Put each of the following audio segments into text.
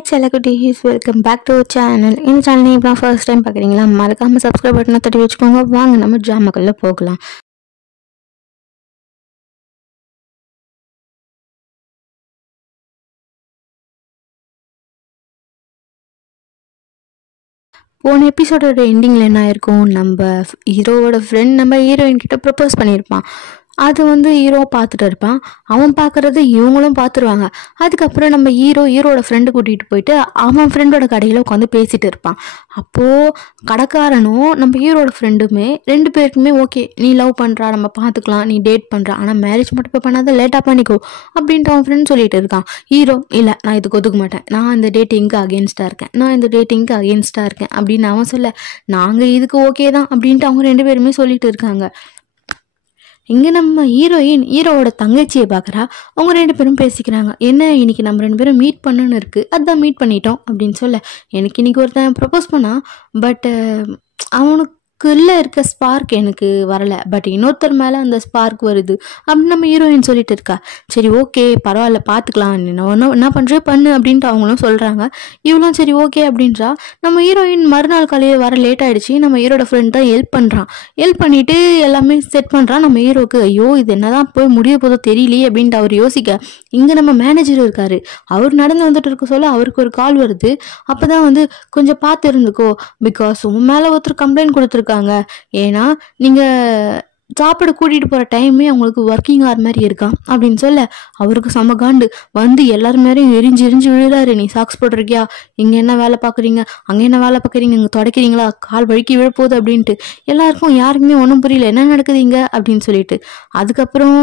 Hi செல்லக்குட்டீஸ், welcome back to channel. இந்த channel நீங்கள் இப்போ ஃபர்ஸ்ட் டைம் பார்க்குறீங்களா? மறக்காமல் சப்ஸ்கிரைப் பட்டனை தட்டி வச்சுக்கோங்க. வாங்க நம்ம ட்ராமாக்குள்ளே போகலாம். போன எபிசோடோட எண்டிங்கில் என்ன ஆயிருக்கும், நம்ம ஹீரோவோட ஃப்ரெண்ட் நம்ம ஹீரோயின் கிட்ட ப்ரப்போஸ் பண்ணியிருப்பான். அது ஹீரோ பார்த்துட்டு இருப்பான். அவன் பார்க்குறது இவங்களும் பார்த்துருவாங்க. அதுக்கப்புறம் நம்ம ஹீரோட ஃப்ரெண்டு கூட்டிகிட்டு போயிட்டு அவன் ஃப்ரெண்டோட கடையில் உட்காந்து பேசிகிட்டு இருப்பான். அப்போது கடைக்காரனும் நம்ம ஹீரோட ஃப்ரெண்டுமே ரெண்டு பேருக்குமே ஓகே, நீ லவ் பண்ணுறா, நம்ம பார்த்துக்கலாம், நீ டேட் பண்ணுறா, ஆனால் மேரேஜ் மட்டும் இப்போ பண்ணாத, லேட்டாக பண்ணிக்கோ அப்படின்ட்டு அவன் ஃப்ரெண்ட் சொல்லிட்டு இருக்கான். ஹீரோ இல்லை, நான் இதுக்கு ஒதுக்க மாட்டேன், நான் இந்த டேட்டிங்க்கு அகேன்ஸ்டாக இருக்கேன் அப்படின்னு அவன் சொல்ல, நாங்கள் இதுக்கு ஓகே தான் அப்படின்ட்டு அவங்க ரெண்டு பேருமே சொல்லிட்டு இருக்காங்க. இங்கே நம்ம ஹீரோவோட தங்கச்சியை பார்க்குறா. அவங்க ரெண்டு பேரும் பேசிக்கிறாங்க. என்ன, இன்னைக்கு நம்ம ரெண்டு பேரும் மீட் பண்ணணும்னு இருக்குது, அதான் மீட் பண்ணிட்டோம் அப்படின்னு சொல்ல, எனக்கு இன்னைக்கு ஒருத்தன் ப்ரப்போஸ் பண்ணா, பட் அவனுக்குள்ளே இருக்க ஸ்பார்க் எனக்கு வரலை, பட் இன்னொருத்தர் மேலே அந்த ஸ்பார்க் வருது அப்படின்னு நம்ம ஹீரோயின் சொல்லிட்டு இருக்கா. சரி ஓகே பரவாயில்ல, பார்த்துக்கலாம், என்ன பண்ணுறே பண்ணு அப்படின்ட்டு அவங்களும் சொல்கிறாங்க. இவளும் சரி ஓகே அப்படின்றா. நம்ம ஹீரோயின் மறுநாள் காலையில் வர லேட் ஆகிடுச்சு. நம்ம ஹீரோட ஃப்ரெண்ட் தான் ஹெல்ப் பண்ணுறான். ஹெல்ப் பண்ணிவிட்டு எல்லாமே செட் பண்ணுறான். நம்ம ஹீரோக்கு ஐயோ இது என்னதான் போய் முடிய போதோ தெரியலையே அப்படின்ட்டு அவர் யோசிக்க, இங்கே நம்ம மேனேஜர் இருக்காரு. அவர் நடந்து வந்துட்டு இருக்க சொல்ல அவருக்கு ஒரு கால் வருது. அப்போ தான் கொஞ்சம் பார்த்து இருந்துக்கோ, பிகாஸ் உன் மேலே ஒருத்தர் கம்ப்ளைண்ட் கொடுத்துருக்காங்க. ஏன்னா நீங்கள் சாப்பிட கூட்டிகிட்டு போகிற டைமே அவங்களுக்கு ஒர்க்கிங் ஆர் மாதிரி இருக்கான் அப்படின்னு சொல்ல, அவருக்கு செம காண்டு எல்லாரும் மேலேயும் எரிஞ்சு விழுறாரு. நீ சாக்ஸ் போட்டிருக்கியா, இங்கே என்ன வேலை பார்க்குறீங்க, அங்கே என்ன வேலை பார்க்குறீங்க, இங்கே தொடக்கிறீங்களா, கால் வழுக்கி விழப்போகுது அப்படின்ட்டு எல்லாருக்கும் யாருக்குமே ஒன்றும் புரியல, என்ன நடக்குதுங்க அப்படின்னு சொல்லிட்டு. அதுக்கப்புறம்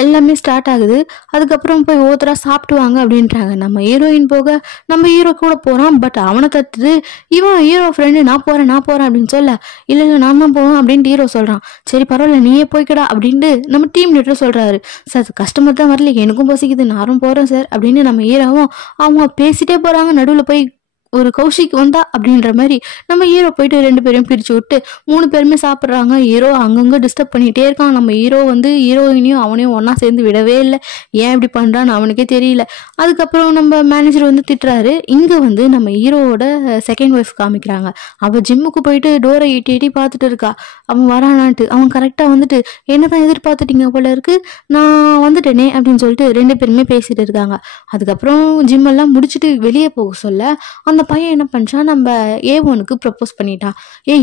எல்லாமே ஸ்டார்ட் ஆகுது. அதுக்கப்புறம் போய் ஒவ்வொருத்தரா சாப்பிட்டுவாங்க அப்படின்றாங்க. நம்ம ஹீரோயின் போக நம்ம ஹீரோ கூட போகிறான். பட் அவனை தட்டுது இவன் ஹீரோ ஃப்ரெண்டு, நான் போகிறேன் அப்படின்னு சொல்ல, இல்லை நான் தான் போவேன் அப்படின்ட்டு ஹீரோ சொல்கிறான். சரி பரவாயில்ல நீயே போய்க்கடா அப்படின்ட்டு நம்ம டீம் லீடர் சொல்கிறாரு. சார் கஸ்டமர் தான் வரல, எனக்கும் பசிக்குது, நானும் போகிறேன் சார் அப்படின்னு நம்ம ஹீரோவும் அவங்க பேசிட்டே போகிறாங்க. நடுவில் போய் ஒரு கௌஷிக் வந்தா அப்படின்ற மாதிரி நம்ம ஹீரோ போயிட்டு ரெண்டு பேரையும் பிரிச்சு விட்டு மூணு பேருமே சாப்பிட்றாங்க. ஹீரோ அங்கங்கே டிஸ்டர்ப் பண்ணிகிட்டே இருக்கான். நம்ம ஹீரோ ஹீரோயினையும் அவனையும் ஒன்றா சேர்ந்து விடவே இல்லை. ஏன் இப்படி பண்ணுறான்னு அவனுக்கே தெரியல. அதுக்கப்புறம் நம்ம மேனேஜர் திட்டுறாரு. இங்கே நம்ம ஹீரோவோட செகண்ட் ஒய்ஃப் காமிக்கிறாங்க. அவள் ஜிம்முக்கு போயிட்டு டோரை எட்டி பார்த்துட்டு இருக்கா. அவன் வரானான்ட்டு. அவன் கரெக்டாக என்னதான் எதிர்பார்த்துட்டீங்க போல இருக்கு, நான் வந்துட்டேனே அப்படின்னு சொல்லிட்டு ரெண்டு பேருமே பேசிட்டு இருக்காங்க. அதுக்கப்புறம் ஜிம் எல்லாம் முடிச்சுட்டு வெளியே போக சொல்ல அந்த பையன் என்ன பண்ணுறான், நம்ம A1க்கு ப்ரப்போஸ் பண்ணிட்டான்.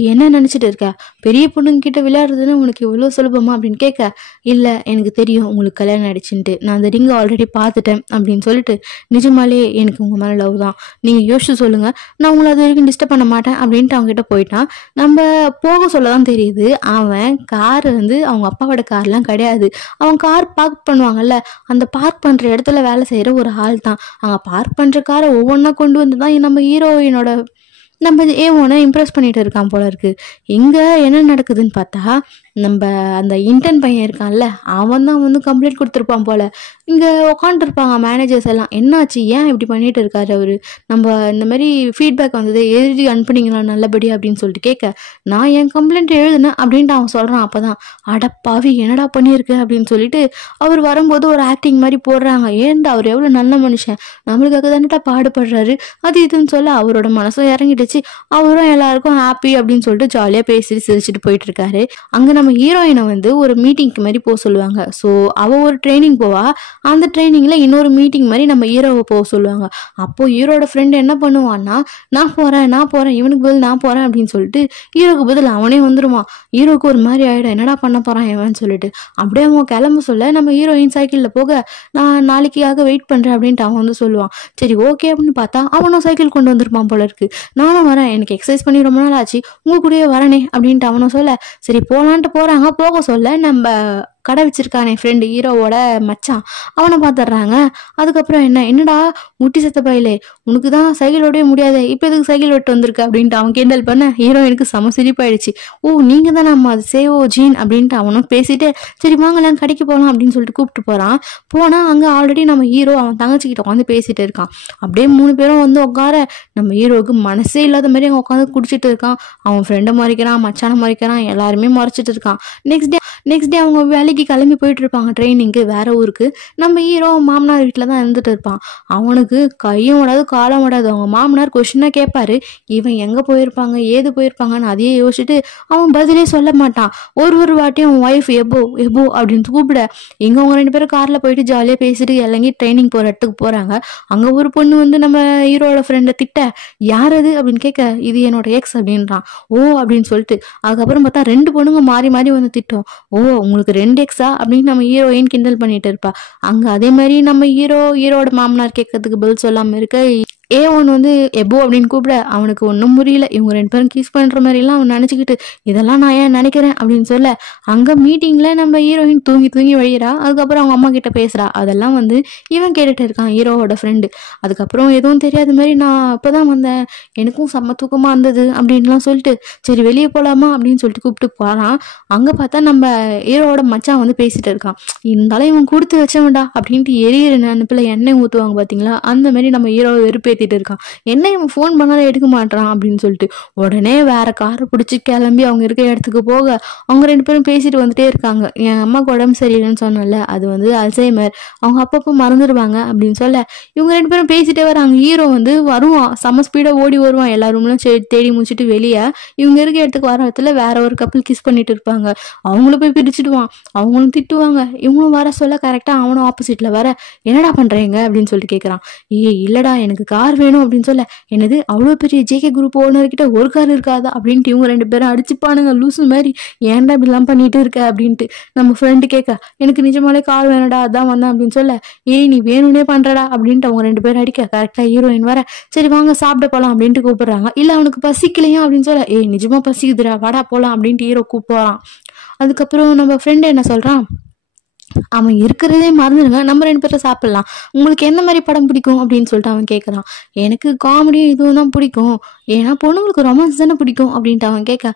என்ன நினச்சிட்டு இருக்க, பெரிய பொண்ணுங்கிட்ட விளையாடுறதுன்னு உனக்கு இவ்வளோ சுலபமா அப்படின்னு கேட்க, இல்லை எனக்கு தெரியும் உங்களுக்கு கல்யாணம் ஆயிடுச்சுன்ட்டு, நான் அந்த ரிங்கை ஆல்ரெடி பார்த்துட்டேன் அப்படின்னு சொல்லிட்டு, நிஜமாலே எனக்கு உங்கள் மேலே லவ் தான், நீங்கள் யோசிச்சு சொல்லுங்கள், நான் உங்களை அது வரைக்கும் டிஸ்டர்ப் பண்ண மாட்டேன் அப்படின்ட்டு அவங்ககிட்ட போயிட்டான். நம்ம போக சொல்ல தான் தெரியுது அவன் கார் அவங்க அப்பாவோட கார்லாம் கிடையாது. அவன் கார் பார்க் பண்ணுவாங்கல்ல, அந்த பார்க் பண்ணுற இடத்துல வேலை செய்கிற ஒரு ஆள் தான். அங்கே பார்க் பண்ணுற காரை ஒவ்வொன்றா கொண்டு வந்து தான் நம்ம ஹீரோயினோட நம்ம A1 இம்ப்ரெஸ் பண்ணிட்டு இருக்கான் போல இருக்கு. இங்கே என்ன நடக்குதுன்னு பார்த்தா, நம்ம அந்த இன்டர்ன் பையன் இருக்கான்ல, அவன் தான் கம்ப்ளைண்ட் கொடுத்துருப்பான் போல. இங்கே உட்காந்துருப்பாங்க மேனேஜர்ஸ் எல்லாம், என்னாச்சு, ஏன் இப்படி பண்ணிட்டு இருக்காரு அவரு, நம்ம இந்த மாதிரி ஃபீட்பேக் எழுதி அனுப்புனீங்களா நல்லபடி அப்படின்னு சொல்லிட்டு கேட்க, நான் என் கம்ப்ளைண்ட் எழுதுனேன் அப்படின்ட்டு அவன் சொல்கிறான். அப்போ தான் அடப்பாவி என்னடா பண்ணியிருக்கேன் அப்படின்னு சொல்லிட்டு அவர் வரும்போது ஒரு ஆக்டிங் மாதிரி போடுறாங்க. ஏன்டா அவர் எவ்வளோ நல்ல மனுஷன், நம்மளுக்காக தானேட்டா பாடுபடுறாரு அது இதுன்னு சொல்ல அவரோட மனசும் இறங்கிடுச்சு. அவரும் எல்லாருக்கும் ஹாப்பி அப்படின்னு சொல்லிட்டு ஜாலியாக பேசி சிரிச்சுட்டு போயிட்டு இருக்காரு. அங்கே நம்ம ஹீரோயினை ஒரு மீட்டிங்க்கு மாதிரி போக சொல்லுவாங்க. ஸோ அவள் ஒரு ட்ரைனிங் போவா. அந்த ட்ரைனிங்கில் இன்னொரு மீட்டிங் மாதிரி நம்ம ஹீரோவை போக சொல்லுவாங்க. அப்போது ஹீரோட ஃப்ரெண்டு என்ன பண்ணுவான்னா, நான் போகிறேன் இவனுக்கு பதில் நான் போகிறேன் அப்படின்னு சொல்லிட்டு ஹீரோக்கு பதில் அவனே வந்துடுவான். ஹீரோக்கு ஒரு மாதிரி ஆகிடும், என்னடா பண்ண போகிறான் இவன்னு சொல்லிட்டு. அப்படியே அவன் கிளம்ப சொல்ல நம்ம ஹீரோயின் சைக்கிளில் போக, நான் நாளைக்காக வெயிட் பண்ணுறேன் அப்படின்ட்டு அவன் சொல்லுவான். சரி ஓகே அப்படின்னு பார்த்தா அவனும் சைக்கிள் கொண்டு வந்திருப்பான் போல இருக்கு. நானும் வரேன், எனக்கு எக்ஸசைஸ் பண்ணி ரொம்ப நாள் ஆச்சு, உங்க கூடயே வரனே அப்படின்ட்டு அவனும் சொல்ல, சரி போகலான்ட்டு போகிறாங்க. போக சொல்ல நம்ம கடை வச்சிருக்கானே ஃப்ரெண்டு ஹீரோவோட மச்சான், அவனை பார்த்துடுறாங்க. அதுக்கப்புறம் என்னடா முட்டி செத்த பையிலே, உனக்கு தான் சைக்கிள் ஓடவே முடியாது, இப்போ எதுக்கு சைக்கிள் ஓட்டு வந்திருக்கு அப்படின்ட்டு அவன் கிண்டல் பண்ண ஹீரோயினுக்கு செம சிரிப்பாயிடுச்சு. ஓ நீங்கள் தான் நம்ம அது சேவோ ஜீன் அப்படின்ட்டு அவனும் பேசிட்டு, சரி வாங்கலாம் கடைக்கு போகலாம் அப்படின்னு சொல்லிட்டு கூப்பிட்டு போனால் அங்கே ஆல்ரெடி நம்ம ஹீரோ அவன் தங்கச்சிக்கிட்ட உட்காந்து பேசிட்டு இருக்கான். அப்படியே மூணு பேரும் உட்கார நம்ம ஹீரோவுக்கு மனசே இல்லாத மாதிரி அங்கே உட்காந்து குடிச்சிட்டு இருக்கான். அவன் ஃப்ரெண்டை மறைக்கிறான், மச்சானை மறைக்கிறான், எல்லாருமே மறைச்சிட்டு இருக்கான். நெக்ஸ்ட் டே அவங்க வேலைக்கு அன்னைக்கு கிளம்பி போயிட்டு இருப்பாங்க ட்ரைனிங்க்கு வேற ஊருக்கு. நம்ம ஹீரோ மாமனார் வீட்டில் தான் இருந்துட்டு இருப்பான். அவனுக்கு கையும் விடாது காலம் விடாது. அவங்க மாமனார் கொஸ்டினாக கேட்பாரு, இவன் எங்கே போயிருப்பாங்க ஏது போயிருப்பாங்கன்னு அதையே யோசிச்சுட்டு அவன் பதிலே சொல்ல மாட்டான். ஒரு வாட்டியும் அவன் ஒய்ஃப் எபோ எபோ அப்படின்னு கூப்பிட எங்க அவங்க 2 பேரும் கார்ல போயிட்டு ஜாலியாக பேசிட்டு இறங்கி ட்ரைனிங் போகிற இடத்துக்கு போறாங்க. அங்கே ஒரு பொண்ணு வந்து நம்ம ஹீரோட ஃப்ரெண்டை திட்ட, யார் அது அப்படின்னு கேட்க, இது என்னோட எக்ஸ் அப்படின்றான். ஓ அப்படின்னு சொல்லிட்டு அதுக்கப்புறம் பார்த்தா 2 பொண்ணுங்க மாறி மாறி வந்து திட்டம். ஓ உங்களுக்கு 2 எக்ஸா அப்படின்னு நம்ம ஹீரோயின் கிண்டல் பண்ணிட்டு இருப்பா. அங்க அதே மாதிரி நம்ம ஹீரோட மாமனார் கேட்கறதுக்கு பதில் சொல்லாம இருக்க, A1 வந்து எபோ அப்படின்னு கூப்பிட அவனுக்கு ஒன்றும் புரியல. இவங்க 2 பேரும் கிஸ் பண்ற மாதிரி எல்லாம் அவன் நினைச்சுக்கிட்டு, இதெல்லாம் நான் ஏன் நினைக்கிறேன் அப்படின்னு சொல்ல, அங்க மீட்டிங்ல நம்ம ஹீரோயின் தூங்கி தூங்கி வழியிறா. அதுக்கப்புறம் அவங்க அம்மா கிட்ட பேசுறா. அதெல்லாம் வந்து இவன் கேட்டுட்டு இருக்கான் ஹீரோவோட ஃப்ரெண்டு. அதுக்கப்புறம் எதுவும் தெரியாத மாதிரி, நான் அப்பதான் வந்தேன், எனக்கும் செம்ம தூக்கமா இருந்தது அப்படின்லாம் சொல்லிட்டு, சரி வெளியே போலாமா அப்படின்னு சொல்லிட்டு கூப்பிட்டு போறான். அங்க பார்த்தா நம்ம ஹீரோவோட மச்சான் வந்து பேசிட்டு இருக்கான். இருந்தாலும் இவன் கொடுத்து வச்சவன்டா அப்படின்ட்டு எரியிற நினைப்புல எண்ணெய் ஊத்துவாங்க பாத்தீங்களா, அந்த மாதிரி நம்ம ஹீரோவை வெறுப்பேத்திட்டு இருக்கான். என்ன இவன் ஃபோன் பண்ணாலும் எடுக்க மாட்டான் அப்படின்னு சொல்லிட்டு உடனே வேற காரை பிடிச்சி கிளம்பி அவங்க இருக்க இடத்துக்கு போக, அவங்க 2 பேரும் பேசிட்டு வந்துட்டே இருக்காங்க. என் அம்மாவுக்கு உடம்பு சரியில்லைன்னு சொன்னல, அது வந்து அல்சைமர், அவங்க அப்பப்போ மறந்துடுவாங்க அப்படின்னு சொல்ல இவங்க 2 பேரும் பேசிட்டே வராங்க. ஹீரோ வந்து வருவான், செம்ம ஸ்பீடா ஓடி வருவான், எல்லா ரூம்லும் தேடி முடிச்சுட்டு வெளியே இவங்க இருக்க இடத்துக்கு வர இடத்துல வேற ஒரு கப்பல் கிஸ் பண்ணிட்டு இருப்பாங்க. அவங்களும் போய் பிரிச்சுடுவான், அவங்களும் திட்டுவாங்க. இவங்களும் வர சொல்ல கரெக்டா அவனும் ஆப்போசிட்ல வர, என்னடா பண்றீங்க அப்படின்னு சொல்லிட்டு கேட்கறான். இல்லடா எனக்கு கார் வேணும் அப்படின்னு சொல்ல, என்னது அவ்வளோ பெரிய ஜேகே குரூப் ஓனர்கிட்ட ஒரு கார் இருக்காதா அப்படின்ட்டு இவங்க 2 பேரும் அடிச்சுப்பானுங்க லூசு மாதிரி. ஏன்டா இப்படிலாம் பண்ணிட்டு இருக்க அப்படின்ட்டு நம்ம ஃப்ரெண்டு கேட்க, எனக்கு நிஜமாலே கார் வேணடா அதான் வந்தேன் அப்படின்னு சொல்ல, நீ வேணும்னே பண்றடா அப்படின்ட்டு அவங்க 2 பேரும் அடிக்க கரெக்டா ஹீரோயின் வர, சரி வாங்க சாப்பிட போலாம் அப்படின்ட்டு கூப்பிடுறாங்க. இல்ல அவனுக்கு பசிக்கலையா அப்படின்னு சொல்ல, நிஜமா பசிக்குதுடா வாடா போலாம் அப்படின்ட்டு ஹீரோ கூப்பிடுறான். அதுக்கப்புறம் நம்ம ஃப்ரெண்டு என்ன சொல்றான், அவன் இருக்கிறதே மறந்துடுங்க, நம்ம 2 பேரும் சாப்பிடலாம், உங்களுக்கு எந்த மாதிரி படம் பிடிக்கும் அப்படின்னு சொல்லிட்டு அவன் கேட்கறான். எனக்கு காமெடியும் இதுவும் தான் பிடிக்கும், ஏன்னா பொண்ணுங்களுக்கு ரொமான்ஸ் தானே பிடிக்கும் அப்படின்ட்டு அவன் கேட்க,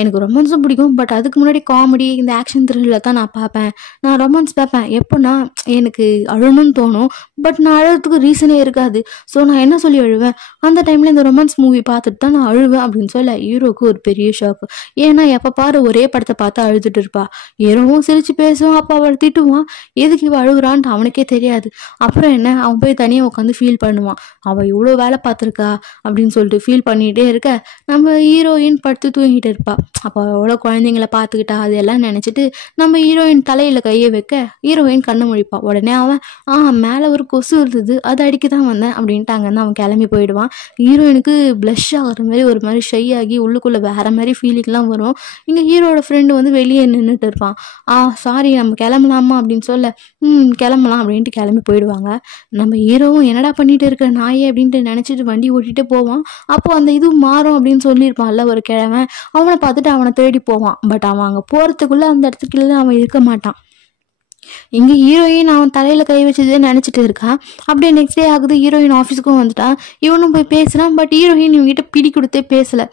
எனக்கு ரொமான்ஸும் பிடிக்கும், பட் அதுக்கு முன்னாடி காமெடி இந்த ஆக்ஷன் த்ரில்லர் தான் நான் பார்ப்பேன். நான் ரொமான்ஸ் பார்ப்பேன் எப்போனா எனக்கு அழணும்னு தோணும், பட் நான் அழுறதுக்கு ரீசனே இருக்காது, ஸோ நான் என்ன சொல்லி அழுவேன், அந்த டைம்ல இந்த ரொமான்ஸ் மூவி பார்த்துட்டு தான் நான் அழுவேன் அப்படின்னு சொல்ல ஹீரோக்கு ஒரு பெரிய ஷாக்கு. ஏன்னா எப்போ பாரு ஒரே படத்தை பார்த்து அழுதுட்டு இருப்பா. ஹீரோவும் சிரிச்சு பேசுவான், அப்போ அவள் திட்டுவான், எதுக்கு இவ அழுகுறான்ட்டு அவனுக்கே தெரியாது. அப்புறம் என்ன, அவன் போய் தனியாக உட்காந்து ஃபீல் பண்ணுவான், அவள் இவ்வளோ வேலை பார்த்துருக்கா அப்படின்னு சொல்லிட்டு ஃபீல் பண்ணிகிட்டே இருக்க, நம்ம ஹீரோயின் படுத்து தூங்கிட்டு இருப்பா. அப்போ எவ்வளோ குழந்தைங்கள பார்த்துக்கிட்டா அதெல்லாம் நினச்சிட்டு நம்ம ஹீரோயின் தலையில் கையை வைக்க ஹீரோயின் கண்ணு முழிப்பா. உடனே அவன் மேலே ஒரு கொசு இருந்தது, அது அடிக்க தான் வந்தேன் அப்படின்ட்டு அங்கேருந்து அவன் கிளம்பி போயிடுவான். ஹீரோயினுக்கு ப்ளஷ் ஆகிற மாதிரி ஒரு மாதிரி ஷை ஆகி உள்ளுக்குள்ளே வேற மாதிரி ஃபீலிங்லாம் வரும். இங்கே ஹீரோட ஃப்ரெண்டு வந்து வெளியே நின்றுட்டு இருப்பான். சாரி நம்ம கிளம்பலாமா அப்படின்னு சொல்ல, கிளம்பலாம் அப்படின்ட்டு கிளம்பி போயிடுவாங்க. நம்ம ஹீரோவும் என்னடா பண்ணிட்டு இருக்க நாயே அப்படின்ட்டு நினச்சிட்டு வண்டி ஓட்டிகிட்டே போவான். அப்போது அந்த இது மாறும் அப்படின்னு சொல்லியிருப்பான்ல ஒரு கிழவன், அவனை பார்த்துட்டு அவனை தேடி போவான். பட் அவன் அங்கே போகிறதுக்குள்ளே அந்த இடத்துக்குள்ள அவன் இருக்க மாட்டான். இங்கே ஹீரோயின் அவன் தலையில் கை வச்சதே நினச்சிட்டு இருக்கான். அப்படியே நெக்ஸ்ட் டே ஆகுது, ஹீரோயின் ஆஃபீஸுக்கும் வந்துட்டான். இவனும் போய் பேசுகிறான், பட் ஹீரோயின் இவங்ககிட்ட பிடி கொடுத்தே பேசலை.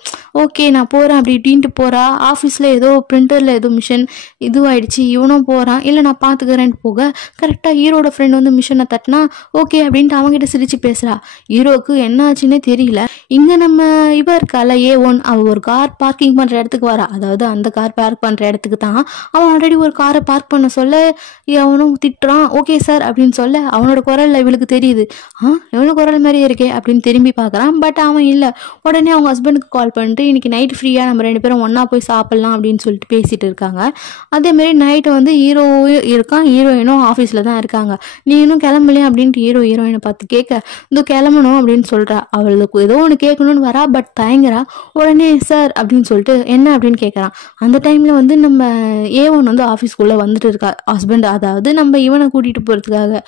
ஓகே நான் போகிறேன் அப்படி இப்படின்ட்டு போகிறா. ஆஃபீஸில் ஏதோ பிரிண்டரில் ஏதோ மிஷின் இதுவாயிடுச்சு, இவனும் போகிறான், இல்லை நான் பார்த்துக்கிறேன்ட்டு போக கரெக்டாக ஹீரோட ஃப்ரெண்ட் வந்து மிஷினை தட்டினா ஓகே அப்படின்ட்டு அவங்ககிட்ட சிரிச்சு பேசுகிறா. ஹீரோவுக்கு என்ன ஆச்சுன்னே தெரியல. இங்கே நம்ம இவ இருக்கால A1, அவள் ஒரு கார் பார்க்கிங் பண்ணுற இடத்துக்கு வரா. அதாவது அந்த கார் பார்க் பண்ணுற இடத்துக்கு தான் அவன் ஆல்ரெடி ஒரு காரை பார்க் பண்ண சொல்ல அவனும் திட்டுறான். ஓகே சார் அப்படின்னு சொல்ல அவனோட குரல்ல இவளுக்கு தெரியுது, எவ்வளோ குரல் மாதிரியே இருக்கே அப்படின்னு திரும்பி பார்க்குறான். பட் அவன் இல்லை. உடனே அவங்க ஹஸ்பண்டுக்கு கால் பண்ணிட்டு இன்னைக்கு நைட் ஃப்ரீயாக நம்ம 2 பேரும் ஒன்றா போய் சாப்பிட்லாம் அப்படின்னு சொல்லிட்டு பேசிட்டு இருக்காங்க. அதேமாரி நைட்டு வந்து ஹீரோவும் இருக்கான், ஹீரோயினும் ஆஃபீஸில் தான் இருக்காங்க. நீ இன்னும் கிளம்பலையே அப்படின்ட்டு ஹீரோயினை பார்த்து கேட்க, இதோ கிளம்பணும் அப்படின்னு சொல்கிறா. அவளுக்கு ஏதோ ஒன்று கேட்கணும்னு வரா, பட் தயங்குறா. உடனே சார் அப்படின்னு சொல்லிட்டு என்ன அப்படின்னு கேட்குறான். அந்த டைமில் வந்து நம்ம A1 வந்து ஆஃபீஸ்க்குள்ளே வந்துட்டு இருக்கா ஹஸ்பண்ட், அதாவது நம்ம இவனை கூட்டிகிட்டு போகிறதுக்காக.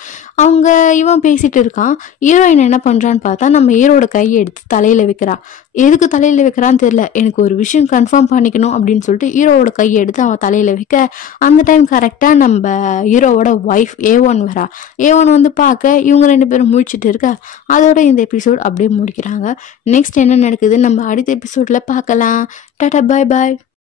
அவங்க இவன் பேசிகிட்டு இருக்கான். ஹீரோயின் என்ன பண்ணுறான்னு பார்த்தா நம்ம ஹீரோட கையை எடுத்து தலையில் வைக்கிறா. எதுக்கு தலையில் வைக்கிறான்னு தெரியல, எனக்கு ஒரு விஷயம் கன்ஃபார்ம் பண்ணிக்கணும் அப்படின்னு சொல்லிட்டு ஹீரோவோட கையை எடுத்து அவன் தலையில் வைக்க, அந்த டைம் கரெக்டாக நம்ம ஹீரோவோட ஒய்ஃப் A1 வரா. A1 வந்து பார்க்க இவங்க 2 பேரும் முழிச்சிட்டு இருக்க. அதோட இந்த எபிசோட் அப்படியே முடிக்கிறாங்க. நெக்ஸ்ட் என்ன நடக்குது நம்ம அடுத்த எபிசோடில் பார்க்கலாம். டாடா பாய் பாய்.